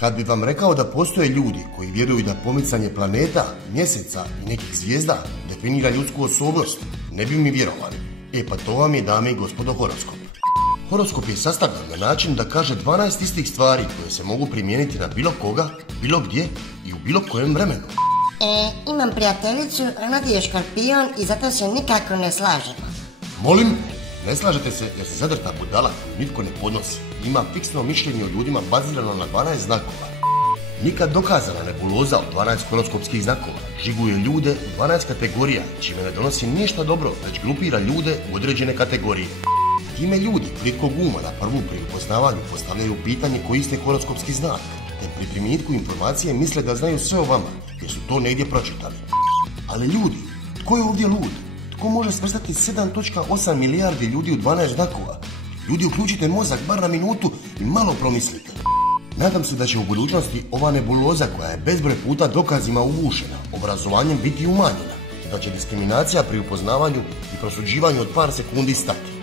Kad bi vam rekao da postoje ljudi koji vjeruju da pomicanje planeta, mjeseca i nekih zvijezda definira ljudsku osobnost, ne bi mi vjerovali. Pa to vam je, dame i gospodo, horoskop. Horoskop je sastavljen na način da kaže 12 istih stvari koje se mogu primijeniti na bilo koga, bilo gdje i u bilo kojem vremenu. Imam prijateljicu, ona je škorpion i zato se nikako ne slažemo. Molim? Ne slažete se jer se zadrta budala koju nitko ne podnosi. Ima fiksno mišljenje o ljudima bazirano na 12 znakova. Nikad dokazana nebuloza od 12 horoskopskih znakova žiguje ljude u 12 kategorija, čime ne donosi ništa dobro, već grupira ljude u određene kategorije. Time ljudi plitkog uma na prvu pri upoznavanju postavljaju pitanje koji ste horoskopski znak, te pri primitku informacije misle da znaju sve o vama, jer su to negdje pročitali. Ali ljudi, tko je ovdje lud? Tko može svrstati 7,8 milijardi ljudi u 12 znakova? Ljudi, uključite mozak bar na minutu i malo promislite. Nadam se da će u budućnosti ova nebuloza koja je bezbroj puta dokazima ugušena, obrazovanjem biti umanjena, te da će diskriminacija pri upoznavanju i prosuđivanju od par sekundi stati.